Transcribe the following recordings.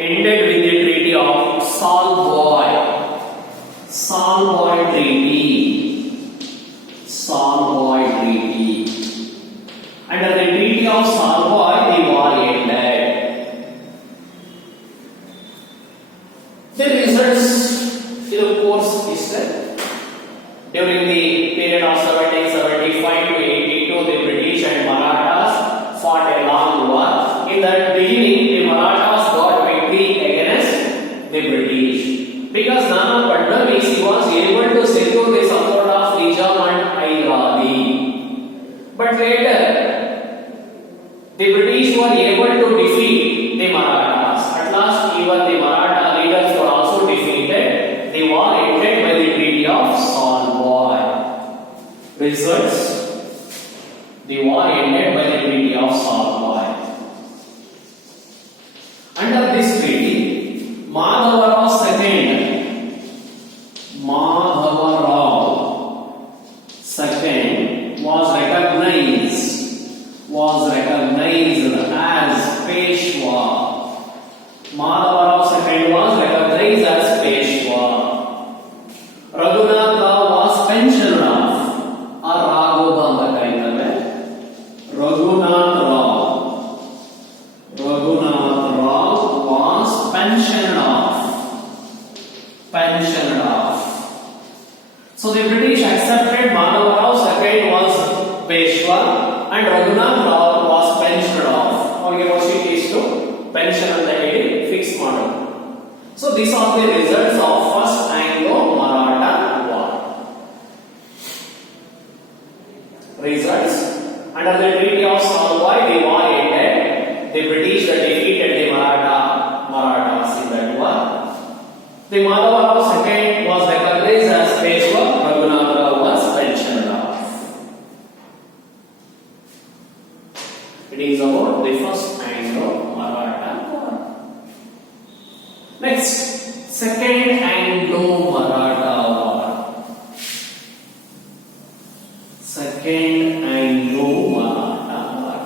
ended with the Treaty of Sslc. Sslc Treaty. Sslc Treaty. Under the Treaty of Sslc, the war ended. The results in the course is that during the period of 1775 to 82, the British and Marathas fought a long war. In the beginning, the Marathas got victory against the British because Nana Fadnavis was able to secure the support of Nizam and Hyderabad. But later, the British were able to defeat the Marathas. At last, even the Maratha leaders were also defeated. The war ended by the Treaty of Sslc. Results: the war ended by the Treaty of Sslc. Under this treaty, Madhavarao II was recognized as Peshwa. Madhavarao II was recognized as Peshwa. Raghunath Rao was pensioner of Raghuba Raghunath Rao was pensioner of. So the British accepted Madhavarao II was Peshwa and Raghunath Rao was pensioner of. Or your sheet is to pension and the fixed model. So these are the results of first Anglo-Maratha war. Results: under the Treaty of Sslc, the war ended. The British defeated the Marathas in that war. The Madhavarao II was recognized as Peshwa. Raghunath Rao was pensioner of. It is about the first Anglo-Maratha war. Next, second Anglo-Maratha war. Second Anglo-Maratha war.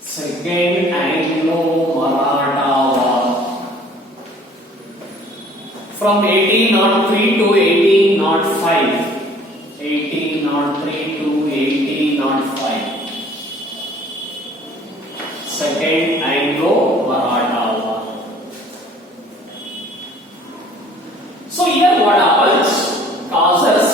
Second Anglo-Maratha War. From 1803 to 1805. 1803 to 1805. Second Anglo-Maratha War. So here what happens? Causes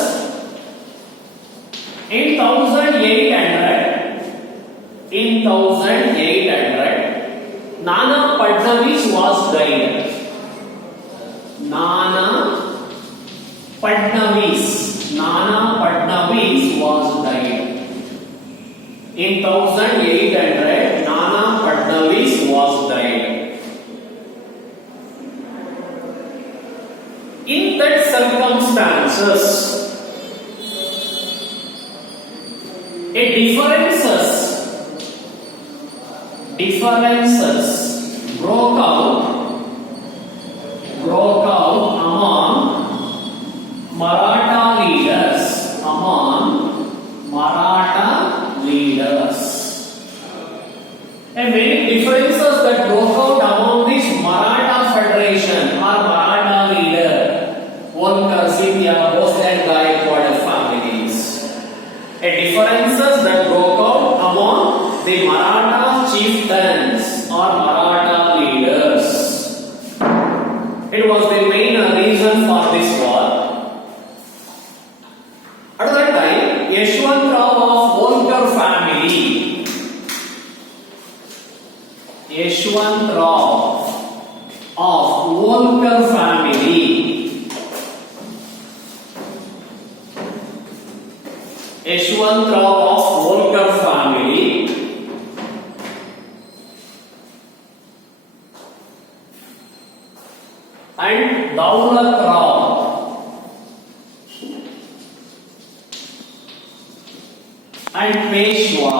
in 1800, Nana Fadnavis was died. Nana Fadnavis was died. In 1800, Nana Fadnavis was died. In that circumstances, differences broke out among Maratha leaders. And many differences that broke out among this Maratha federation or Maratha leader, one Karsimya, Bhosle and Gaikwad families. Differences that broke out among the Maratha chieftains or Maratha leaders. It was the main reason for this war. At that time, Yeshwantrao of Holkar family, Yeshwantrao of Holkar family, Yeshwantrao of Holkar family and and Daulat Rao and Peshwa.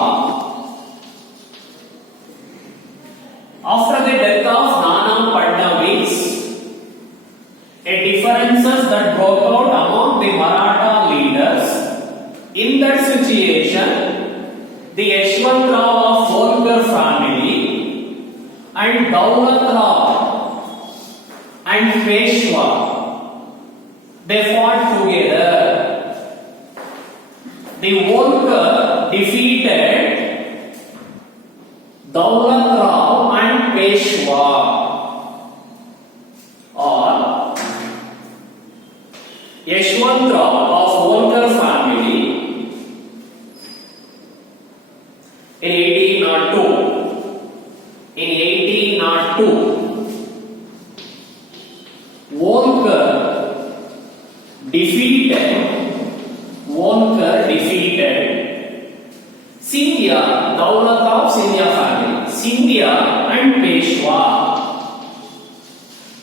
After the death of Nana Fadnavis, a differences that broke out among the Maratha leaders. In that situation, the Yashwantrao of Holkar family and Daulat Rao and Peshwa, they fought together. The Holkar defeated Daulat Rao and Peshwa, or Yashwantrao of Holkar family in 1802. In 1802, Holkar defeated Scindia, Daulat Rao Scindia family, Scindia and Peshwa.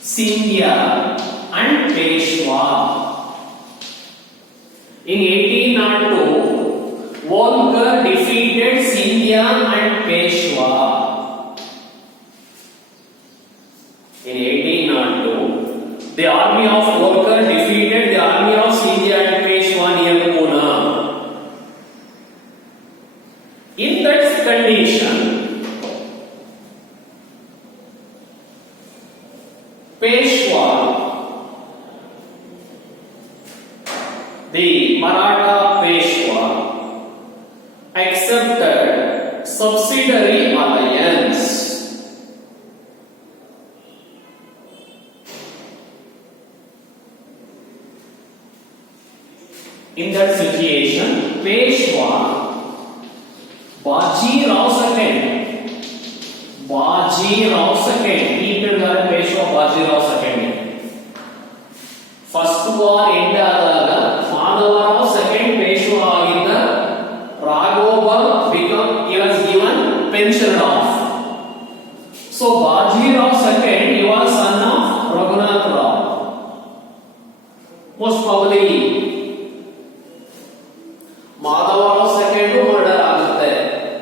Scindia and Peshwa. In 1802, Holkar defeated Scindia and Peshwa. In 1802, the army of Holkar defeated the army of Scindia and Peshwa near Pune. In that condition, Peshwa, the Maratha Peshwa, accepted subsidiary alliance. In that situation, Peshwa, Baji Rao II, people were Peshwa Baji Rao II. First war end ಆದಾಗ Madhavarao second Peshwa ಆಗಿದ್ದ Raghobar he was given pensioned off. So Baji Rao II, he was son of Raghunath Rao. Most probably Madhavarao II murder ಆಗುತ್ತೆ.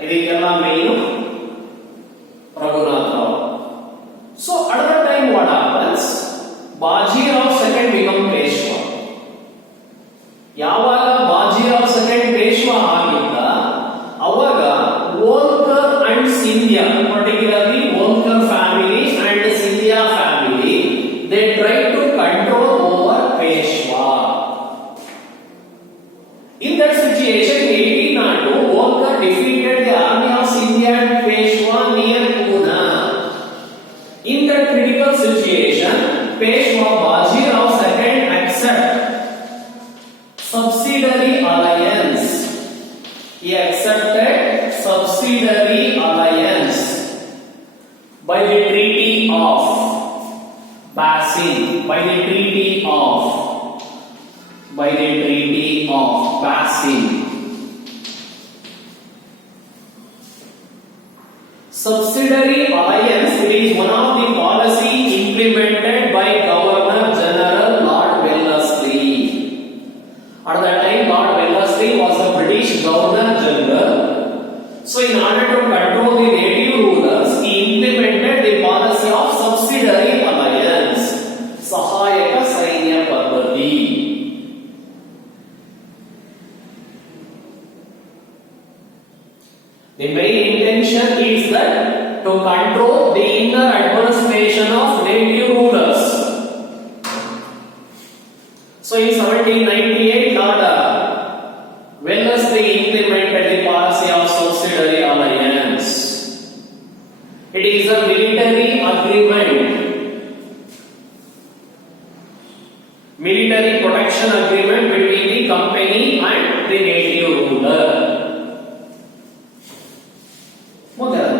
ಇದಕ್ಕೆಲ್ಲ main Raghunath Rao. So at that time what happens? Baji Rao II become Peshwa. ಯಾವಾಗ Baji Rao II Peshwa ಆಗಿದ್ದ ಅವಾಗ Holkar and Scindia, particularly Holkar family and Scindia family, they tried to control over Peshwa. In that situation, in 1802, Holkar defeated the army of Scindia and Peshwa near Pune. In that critical situation, Peshwa Baji Rao II accept subsidiary alliance. He accepted subsidiary alliance by the Treaty of Basing. By the Treaty of Basing. Subsidiary alliance, it is one of the policy implemented by Governor General Lord Wellesley. At that time, Lord Wellesley was the British Governor General. So in order to control the native rulers, he implemented the policy of subsidiary alliance, Sahayaka Sainya Paddhati. The main intention is that to control the inner administration of native rulers. So in 1798, Lord Wellesley implemented the policy of subsidiary alliance. It is a military agreement, military protection agreement between the company and the native ruler.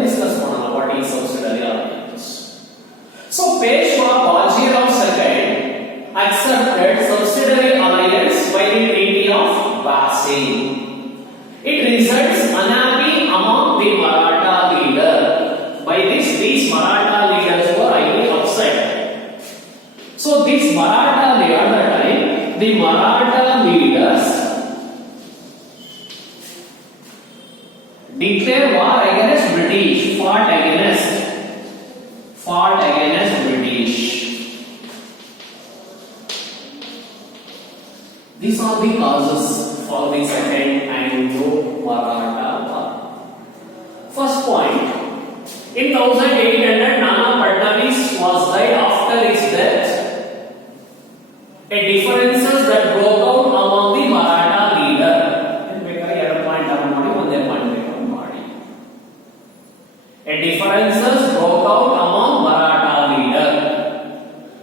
Discuss what is subsidiary alliance. So Peshwa Baji Rao II accepted subsidiary alliance by the Treaty of Basing. It results unhappy among the Maratha leaders. By this, these Maratha leaders were highly upset. So this Maratha at the time, the Maratha leaders declared war against British, fought against British. These are the causes for the second Anglo-Maratha War. First point, in 1800, Nana Patnavis was died. After his death, a differences that broke out among the Maratha leader. A differences broke out among Maratha leader,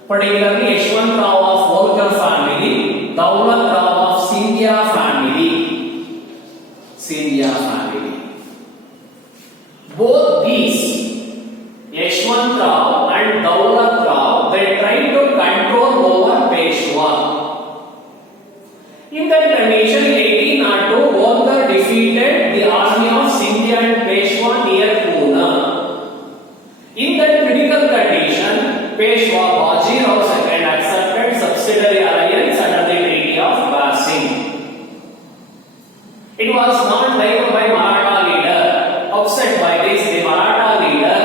particularly Yashwantrao of Holkar family, Daulat Rao of Scindia family. Both these, Yashwantrao and Daulat Rao, they tried to control over Peshwa. In that condition, in 1802, Holkar defeated the army of Scindia and Peshwa near Pune. In that critical condition, Peshwa Bajirao II accepted subsidiary alliance under the Treaty of Basing. It was not liked by Maratha leader. Upset by this, the Maratha leader,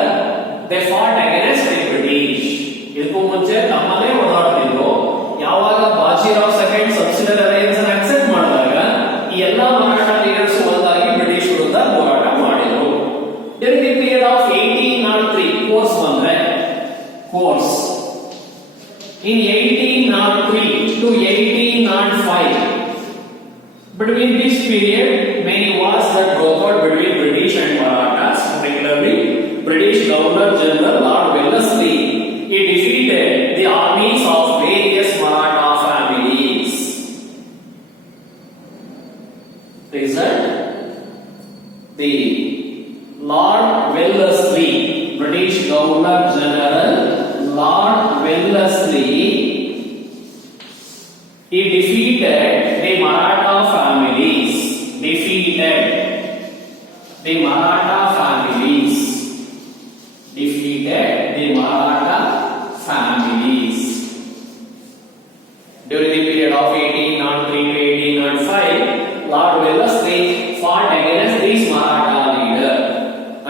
they fought against the British. ಇದಕ್ಕೂ ಮುಂಚೆ ತಮ್ಮನೇ ಹೋರಾಡ್ತಿದ್ರು. ಯಾವಾಗ Bajirao second subsidiary alliance ಅನ್ನು accept ಮಾಡಿದಾಗ ಈ ಎಲ್ಲಾ Maratha leaders ಒಂದಾಗಿ British ವಿರುದ್ಧ ಹೋರಾಟ ಮಾಡಿದ್ರು. During the period of 1803, course. In 1803 to 1805, between this period, many wars that broke out between British and Marathas, particularly British Governor General Lord Wellesley. He defeated the armies of various Maratha families. Result: the Lord Wellesley, British Governor General Lord Wellesley, he defeated the Maratha families. Defeated the Maratha families. During the period of 1803 to 1805, Lord Wellesley fought against these Maratha leaders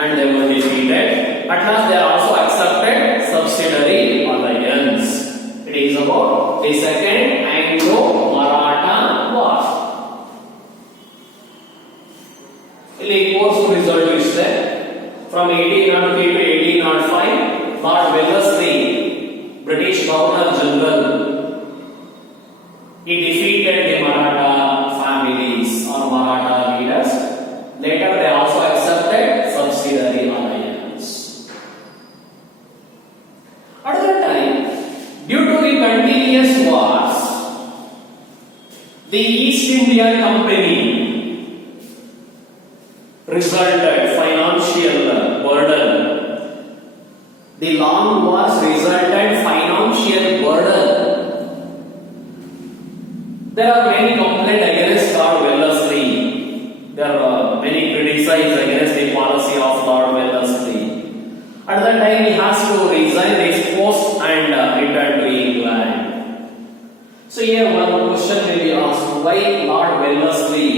and they were defeated. At last, they also accepted subsidiary alliance. It is about the second Anglo-Maratha War. ಇಲ್ಲಿ course result ಇಷ್ಟೇ. From 1803 to 1805, Lord Wellesley, British Governor General, he defeated the Maratha families or Maratha leaders. Later, they also accepted subsidiary alliance. At that time, due to the continuous wars, the East India Company resulted financial burden. The long wars resulted financial burden. There are many complaints against Lord Wellesley. There are many criticized against the policy of Lord Wellesley. At that time, he has to resign his post and return to England. So here one question will be asked: why Lord Wellesley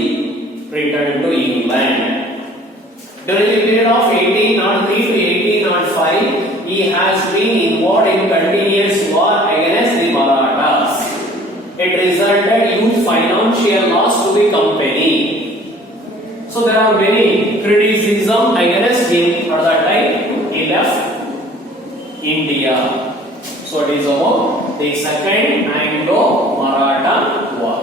returned to England? During the period of 1803 to 1805, he has been involved in continuous war against the Marathas. It resulted huge financial loss to the company. So there are many criticism against him. At that time, he left India. So it is about the second Anglo-Maratha War.